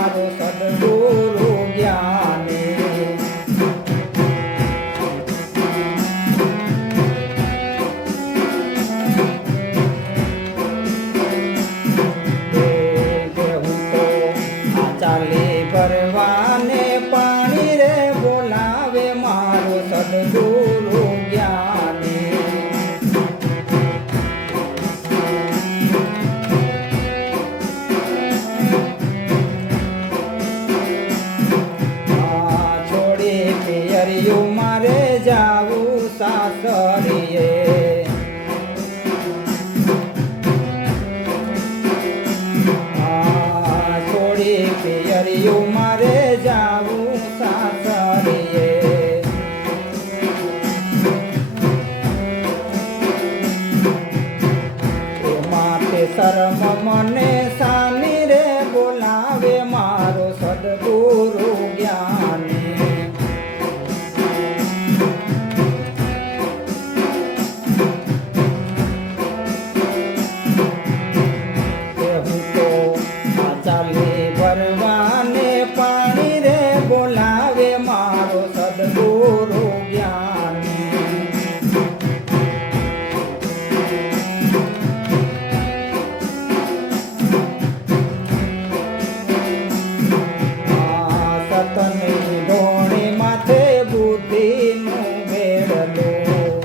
મારો સદગુરુ જ્ઞાની ભરવાને પાણી રે બોલાવે મારો સદગુરુ જ્ઞાની છોડી પિયરિયું મારે જાવું સાસરીએ પિયરિયું મારે જાવું સાસરીએ માતે શરમ મને સાની રે બોલાવે મારો સદગુરુ જ્ઞાની હું તો ચાલી ભરવાને પાણી રે બોલાવે મારો સદગુરુ જ્ઞાની સતની ધોણી માથે બુદ્ધિનું બેડલું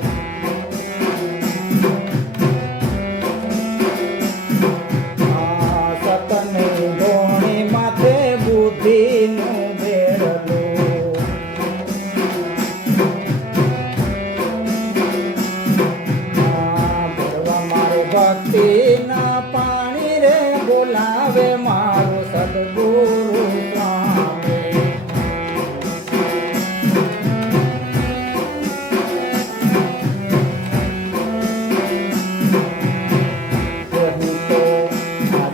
સતની ધોણી માથે બુદ્ધિનું બેડલું ભરવા મારો ભક્તિના પાણી રે બોલાવે મારો સદગુરુ સ્વામી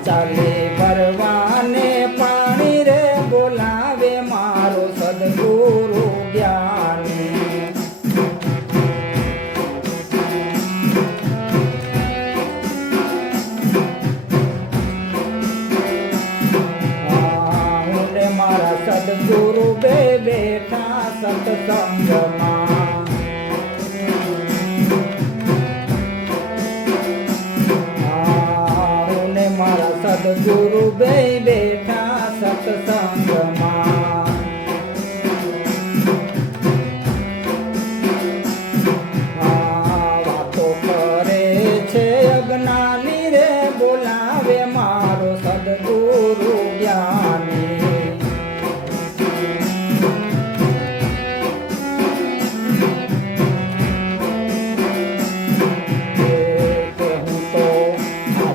ચાલી ભરવાને પાણી રે બોલાવે મારો સદગુરુ જ્ઞાની હું ને મારા સદગુરુ બે બેઠા સત્સંગમાં મારા સદગુરુ બે બેઠા સત્સંગમાં વાતો કરે છે અજ્ઞાની રે બોલાવે મારો સદગુરુ જ્ઞાની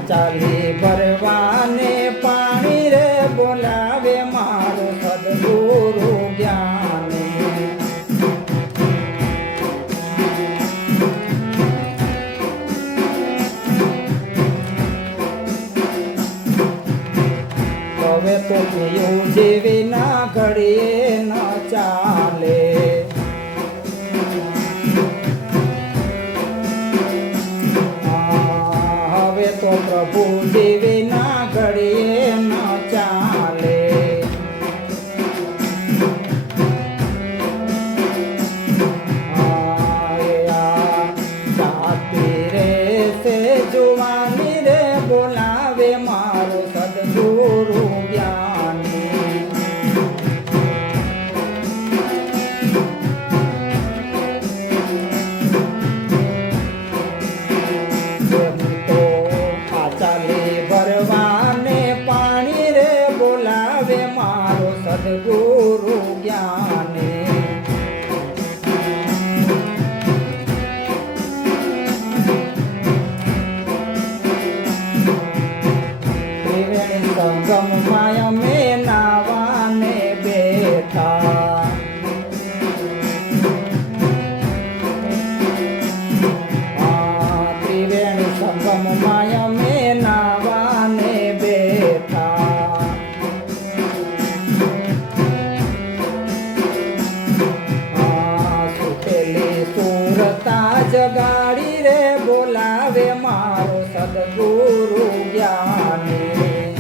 ચાલી ભરવાને પાણી રે બોલાવે મારો સદગુરુ જ્ઞાની હવે તો પીયું જેવી ના ઘડીએ ન ચાલે તો પ્રભુ જેવી ના ઘડીએ ન ચાલે જાતી રે સે જુવાની રે બોલાવે મારો સદગુરુ જ્ઞાની ભરવાને પાણી રે બોલાવે મારો સદગુરુ જ્ઞાની ત્રિવેણી સંગમ માયા મે નાવાને બેઠા ત્રિવેણી સંગમ માયા મે નાવાને બેઠા સુતેલી સુરતા જગાડી રે બોલાવે મારો સદગુરુ જ્ઞાની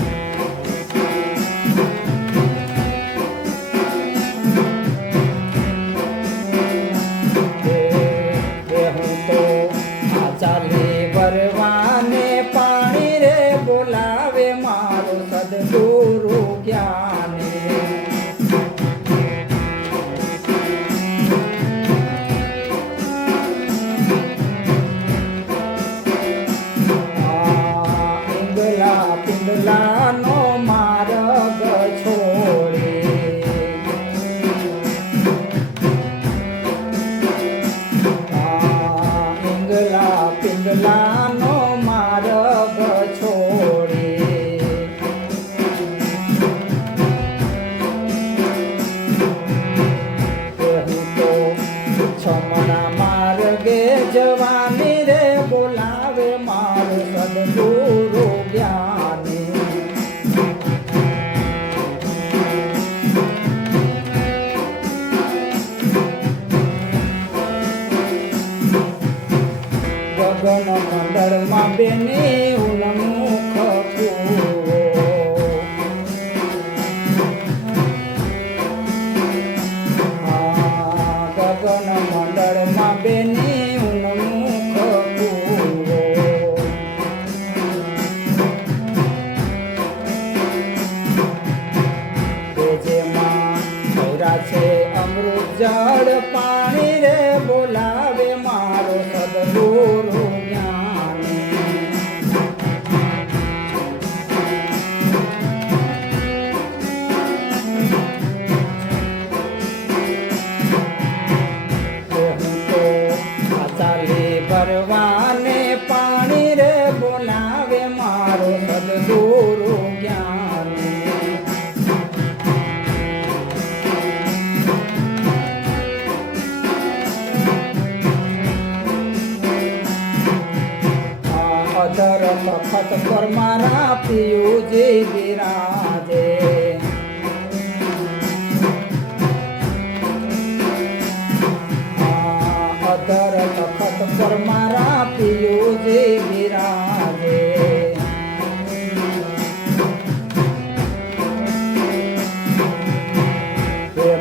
બેની ઉન્મુખ કૂવો. ગગન મંડળમાં બેની ઉન્મુખ કૂવો. જેમાં ભર્યા છે અમૃત જળ પાણી રે બોલાવે મારો સદગુરુ જ્ઞાની. હું તો ચાલી ભરવાને પાણી રે બોલાવે મારો સદગુરુ જ્ઞાની. અધર તખત પર મારા પિયુજી બિરાજે. અધર તખત પર મારા પિયુજી બિરાજે.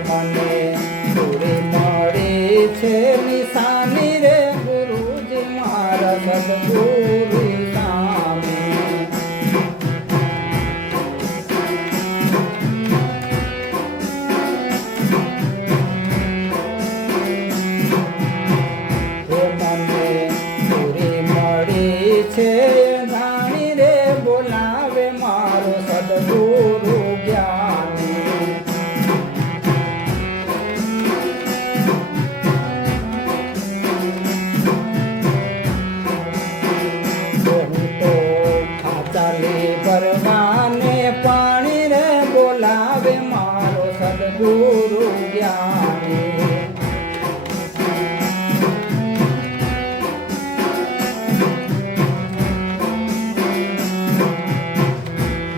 મને પૂરી મળી છે નિશાની રે ગુરુજી મારા સદગુરુ સામે. મને પૂરી મળી છે જાણી રે બોલાવે મારો સદગુરુ જ્ઞાની. ચાલી ભરવાને પાણી રે બોલાવે મારો સદગુરુ જ્ઞાની.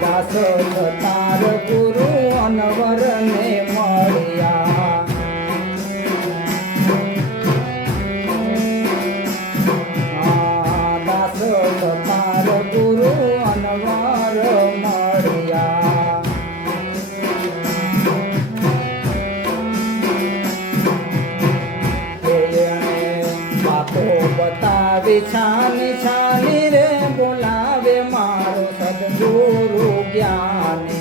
દાસ તાર ગુરુ અનવરને મળ્યા. દાસ તાર ગુરુ અનવર મળ્યા. વાતો બતાવી છાની છાની રે બોલાવે મારો સદગુરુ જ્ઞાની.